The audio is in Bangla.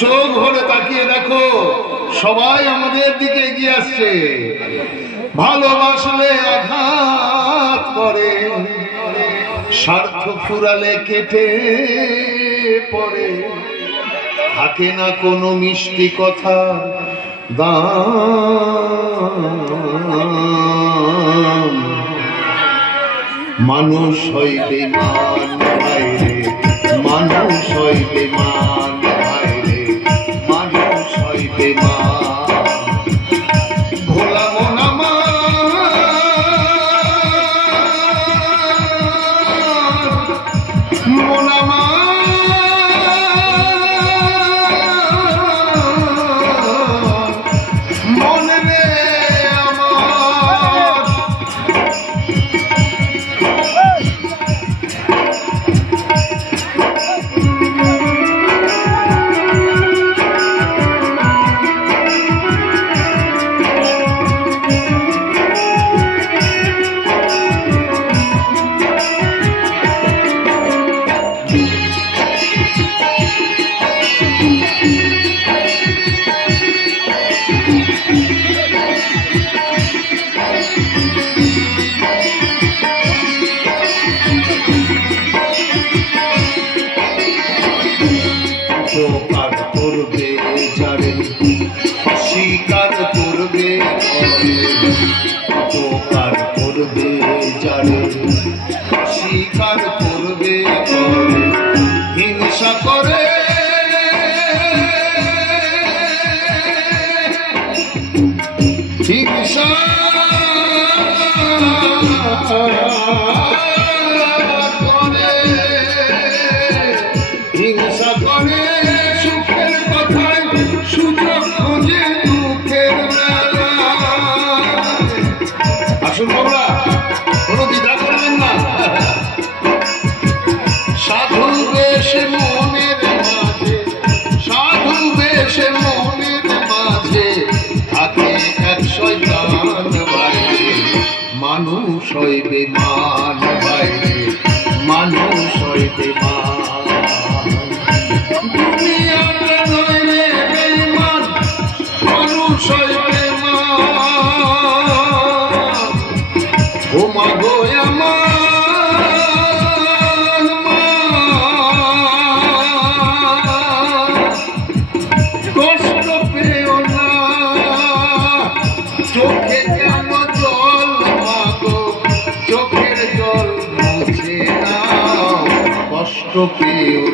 চোখ ভরে তাকিয়ে দেখো, সবাই আমাদের দিকে এগিয়ে আসছে। ভালোবাসলে আঘাত করে, স্বার্থ ফুরালে কেটে পড়ে, থাকে না কোনো মিষ্টি কথা দাম। মানুষ হয় বেঈমান ভাইরে, মানুষ হয় বেঈমান ভাইরে, মানুষ হয় বেঈমান। ভোলা মন আমার, মন আমার, মন রে আমার। উপকার করবে যারে, অস্বীকার করবে করে। উপকার করবে যারে, অস্বীকার করবে করে। হিংসা করে, হিংসা করে, হিংসা করে। সুখের কথায় সুযোগ খোঁজে দুঃখের বেলায়। আসুন বাবা, কোনো দ্বিধা করবেন না। সাধু বেশে মনের মাঝে, সাধু বেশে মনের মাঝে থাকে এক শয়তান বাইরে। মানুষ হয় বেঈমান বাইরে, মানুষ হয় বেঈমান। দুনিয়াটা নয় রে বেঈমান, মানুষ হয় বেঈমান। ও মা গো আমার মা, কষ্ট পেও না, চোখে কেন জল মা গো, চোখের জল মুছে নাও, কষ্ট পেও